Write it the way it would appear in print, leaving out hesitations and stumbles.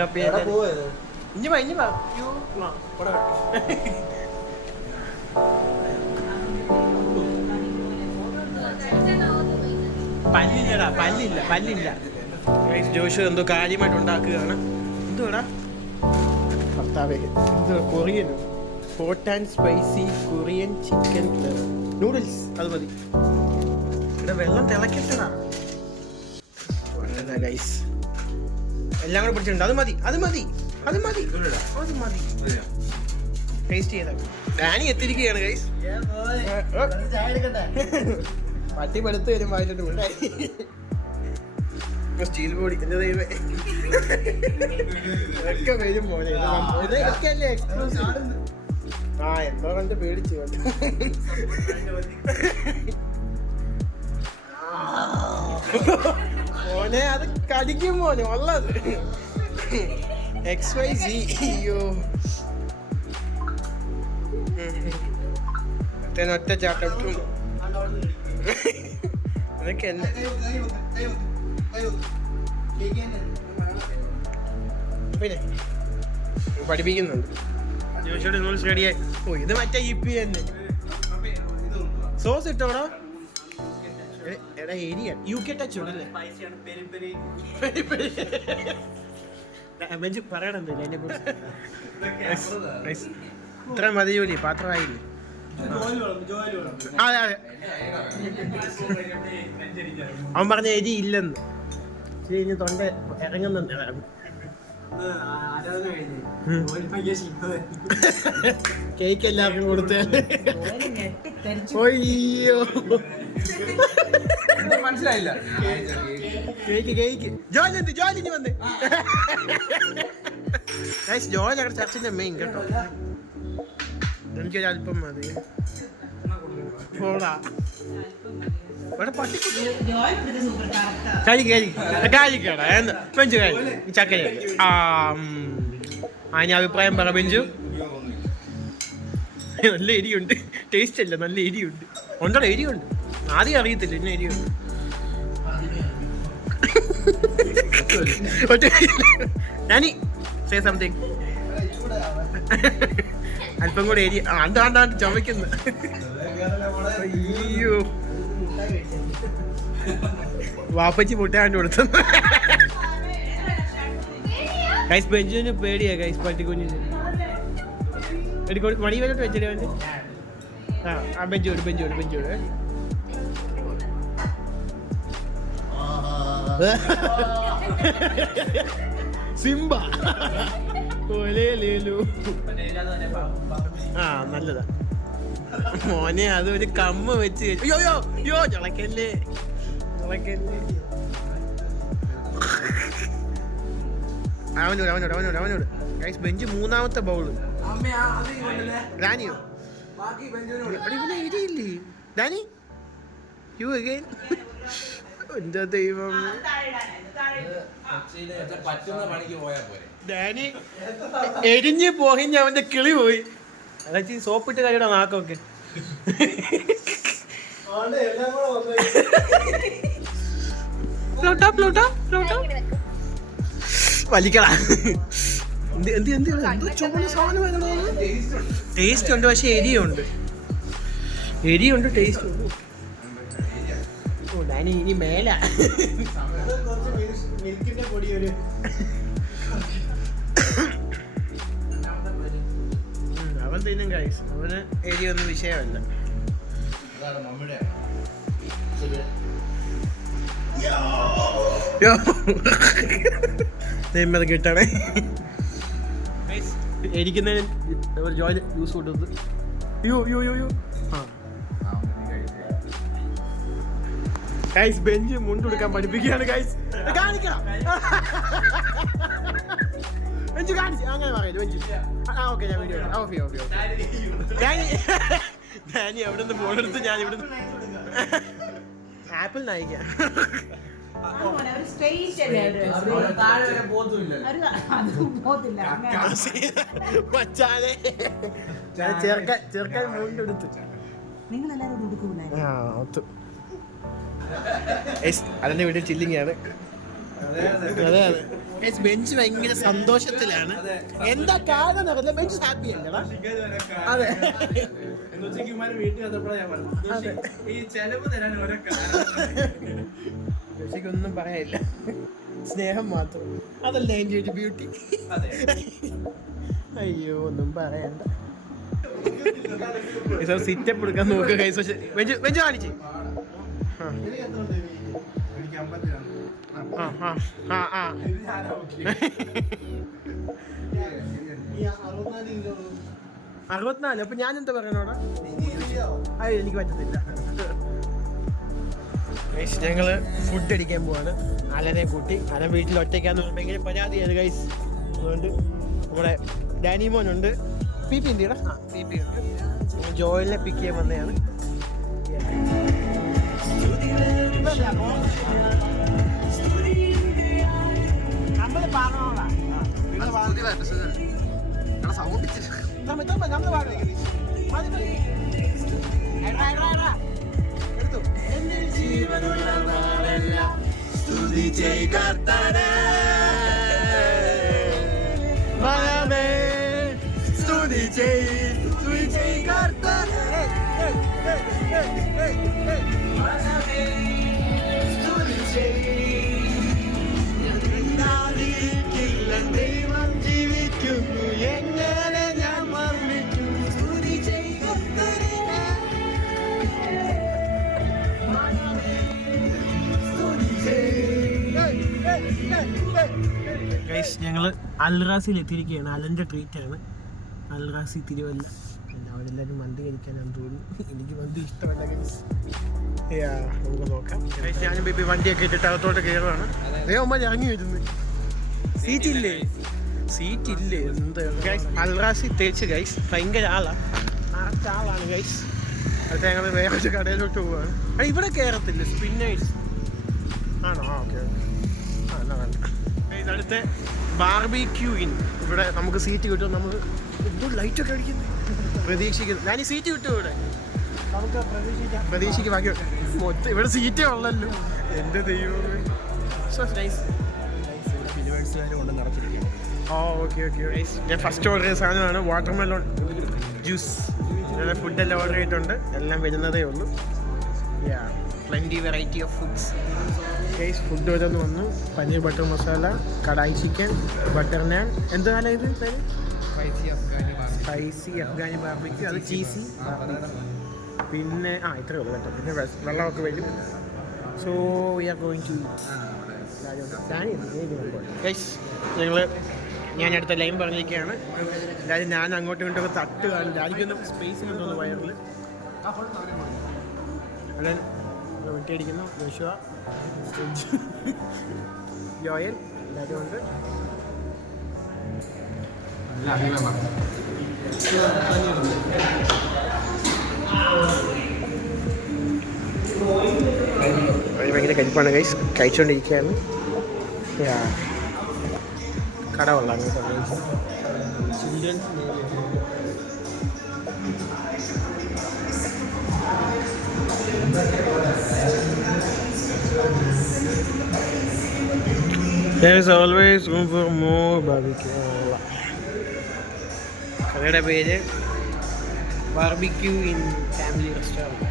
കാപ്പി ഇനി വാ പല്ലില്ല ജോഷു എന്തോ കാര്യമായിട്ട് ഉണ്ടാക്കുകയാണ്. എന്തുവാടാ ഭർത്താവേ, എന്തോ കൊറിയനോ? Hot and spicy Korean chicken noodles. അത് മതി. ഇവിടെ വെള്ളം തിളക്കട്ടടാ. ഗൈസ് എല്ലാം കൂടെ പിടിച്ചിട്ടുണ്ട്. അത് മതി. ടേസ്റ്റ് ചെയ്താൽ ഡാനി എത്തിയിരിക്കുകയാണ് ഗൈസ്. പട്ടി പടുത്ത് വരും വായിച്ചിട്ട് ഉണ്ടായി. സ്റ്റീൽ ബോഡി എന്റെ ദൈവമേ ഒക്കെ വരും പോലെ. ഇതൊക്കെയല്ലേ എക്സ്ക്ലൂസീവ്. എന്തോ കണ്ട് പേടിച്ചു കൊണ്ട്. മോനെ അത് കടിക്കും മോനെ ഉള്ളത്. XYZ. അയ്യോ ഒറ്റ ചാട്ടം. അതൊക്കെ എന്നെ പിന്നെ പഠിപ്പിക്കുന്നുണ്ട്. ജോഷിയുടെ നൂൽസ് റെഡിയായി. ഇത് മറ്റേ EP തന്നെ. സോസ് ഇട്ടോടാ. എടാ ഏരിയ UK ടച്ച് ഉണ്ടല്ലേ? പറയണല്ലോ അതിനെ കുറിച്ച്. ഇത്ര മതി ജോലി. പാത്രമായില്ലേ? അതെ അവൻ പറഞ്ഞ എരി ഇല്ലെന്ന്. ശരി തൊണ്ട ഇറങ്ങുന്നുണ്ട്. കേക്ക് എല്ലാവർക്കും കൊടുത്ത. അയ്യോ മനസ്സിലായില്ല. കേക്ക് ജോലിന് വന്ന് ജോലി ഞങ്ങളുടെ ചർച്ചിന്റെ മെയിൻ കേട്ടോ. എനിക്കൊരു അല്പം മതി. പോടാ കഴിക്കടാ. ബെഞ്ചു ചക്കര. അതിന് അഭിപ്രായം പറ ബെഞ്ചു. നല്ല എരിയുണ്ട്. ടേസ്റ്റ് അല്ല, നല്ല എരിയുണ്ട്. ഉണ്ടോ? എരിയുണ്ട്. ആദ്യം അറിയത്തില്ല ഇന്ന എരിയുണ്ട്. ഞാനീ സേ സംതിങ്. അല്പം കൂടെ എരി. അണ്ടാണ്ട് ചുമക്കുന്നു. അയ്യോ വാപ്പച്ചി മുട്ടാണ്ട് കൊടുത്തു. ഗൈസ് ബെഞ്ചിന് പേടിയാ ഗൈസ്. പട്ടിക്കുഞ്ഞിന് മടി വന്നിട്ട് വെച്ചിട്ട് അവന്. ബെഞ്ചോട് സിംബ നല്ലതാ മോനെ. അത് ഒരു കമ്മ വെച്ച് ചളക്കല്ലേ. അവനോട് ഗൈസ് ബെഞ്ച് മൂന്നാമത്തെ ബൗള്. ഡാനിയോ ഇവനെ എരിയില്ലേ? Dani you again. എന്റെ ദൈവം. ഡാനി എരിഞ്ഞ് പോയിഞ്ഞ് അവന്റെ കിളി പോയി. അതായത് സോപ്പിട്ട് കഴിയണ നാക്കൊക്കെ. വലിക്കടാ. ടേസ്റ്റ് ഉണ്ട് പക്ഷെ എരിയുണ്ട്. ടേസ്റ്റ് ഉണ്ട്. ഡാനി ഇനി മേല മിൽക്കിന്റെ പൊടി ഒരു അവൻ തിന്നും ഗൈസ്. അവന് എരിയൊന്നും വിഷയമല്ല. നെയ്മത് കിട്ടണേ. എരിക്കുന്നതിന് ഒരു ജോലി ജ്യൂസ് കൊടുത്തത്. ഗൈസ് ബെഞ്ച് മുണ്ടെടുക്കാൻ പഠിപ്പിക്കുകയാണ് ഗൈസ്. കാണിക്കണം. ബെഞ്ച് കാണിച്ചു അങ്ങനെ പറയല്ലോ. ബെഞ്ച് ഓക്കെ ഞാൻ വീഡിയോ ഓക്കെ. ഡാനി അവിടെ നിന്ന് ഫോൺ എടുത്ത് ഞാൻ ഇവിടുന്ന് ആപ്പിൾ നയിക്കാം. ചെറുക്കാൻ മുണ്ടെടുത്ത് അതെന്റെ വീട്ടിൽ ചില്ലിങ്ങാണ്. അതെ അതെ ബെഞ്ച് ഭയങ്കര സന്തോഷത്തിലാണ്. എന്താ കാരണം നടക്കുന്നത്? ബെഞ്ച് ഹാപ്പി അല്ലടാ. അതെ ഒന്നും പറയാനില്ല, സ്നേഹം മാത്രം. അതല്ല എൻ്റെ ഒരു ബ്യൂട്ടി. അയ്യോ ഒന്നും പറയണ്ട. സിറ്റപ്പ് എടുക്കാൻ നോക്കുക കൈസ്. ബെഞ്ച് കാണിച്ച് അറുപത്തിനാല്. അപ്പൊ ഞാൻ എന്താ പറയണോടാ? അത് എനിക്ക് പറ്റത്തില്ല. ഞങ്ങള് ഫുഡ് അടിക്കാൻ പോവാണ്. അലനെ കൂട്ടി. അലൻ വീട്ടിൽ ഒറ്റയ്ക്കാന്ന് പറഞ്ഞാൽ ഭയങ്കര പരാതിയാണ് ഗൈസ്. അതുകൊണ്ട് നമ്മുടെ ഡാനിമോനുണ്ട്. പി പി ഉണ്ട്. പി പി ഉണ്ട്. ജോയലിനെ പിക്ക് ചെയ്യാൻ വന്നതാണ്. ഞങ്ങള് അൽറാസിൽ എത്തിയിരിക്കുകയാണ്. അലൻ്റെ ട്രീറ്റാണ്. അൽറാസി തിരുവല്ല. അവിടെ എല്ലാവരും മന്തി കഴിക്കാനാണ് തോന്നുന്നു. എനിക്ക് മന്തി ഇഷ്ടമല്ല ഗൈസ്. നമുക്ക് നോക്കാം. ഞാനും ബേബി വണ്ടിയൊക്കെ ഇട്ടിട്ട് അകത്തോട്ട് കയറുവാണ്. അമ്മ ഇറങ്ങി വരുന്നു. സീറ്റില്ലേ? സീറ്റില്ലേ? എന്ത് ഗൈസ്, അൽറാസി തേച്ച് ഗൈസ്. ഭയങ്കര ആളാണ്. ആളാണ് ഗൈസ്. അത് ഞങ്ങൾ വേറൊരു കടയിലോട്ട് പോവാണ്. ഇവിടെ കയറത്തില്ല. സ്പിന്നേഴ്സ് ആണോ? Okay okay. എന്നാ വേണ്ട. അടുത്ത ബാർബിക്യൂ ഇൻ. ഇവിടെ നമുക്ക് സീറ്റ് കിട്ടും. നമ്മൾ എന്തോ ലൈറ്റൊക്കെ അടിക്കുന്നു. പ്രതീക്ഷിക്കുന്നു. ഞാൻ ഈ സീറ്റ് കിട്ടും ഇവിടെ. നമുക്ക് പ്രതീക്ഷിക്കും. ബാക്കി മൊത്തം ഇവിടെ സീറ്റേ ഉള്ളല്ലോ. എൻ്റെ ദൈവമേ. Okay okay. ഞാൻ ഫസ്റ്റ് ഓർഡർ ചെയ്ത സാധനമാണ് വാട്ടർമെലോൺ ജ്യൂസ്. ഇവിടെ ഫുഡെല്ലാം ഓർഡർ ചെയ്തിട്ടുണ്ട്. എല്ലാം വരുന്നതേ ഉള്ളൂ. Plenty variety of foods. Guys food ഓരോന്ന് വന്നു. Paneer butter masala, kadai chicken, butter naan. എന്താണ് ഇത് പേര്? Spicy Afghani barbecue. അത് ചീസി പിന്നെ ഇത്രയേ ഉള്ളൂ കേട്ടോ. പിന്നെ വെള്ളമൊക്കെ വരും. So we are going to guys. ഞാൻ അടുത്ത ലൈൻ പറഞ്ഞിരിക്കുകയാണ്. അതായത് ഞാൻ അങ്ങോട്ടും ഇങ്ങോട്ടൊക്കെ തട്ടുകയാണ്. രാജിക്കൊന്നും സ്പേസ് ഉണ്ടോന്ന് വയറിൽ. അതെ വെട്ടിയടിക്കുന്നു. യോശുവ, ജോയൽ എല്ലാവരും ഉണ്ട്. ഭയങ്കര കരിപ്പാണ് ഗൈസ്. കഴിച്ചുകൊണ്ടിരിക്കുകയാണ്. കട കൊള്ളാം കേട്ടോ. Children's there is always room for more barbecue. കടയുടെ പേര് ബാർബിക്യൂ ഇൻ ഫാമിലി റെസ്റ്റോറൻറ്റ്.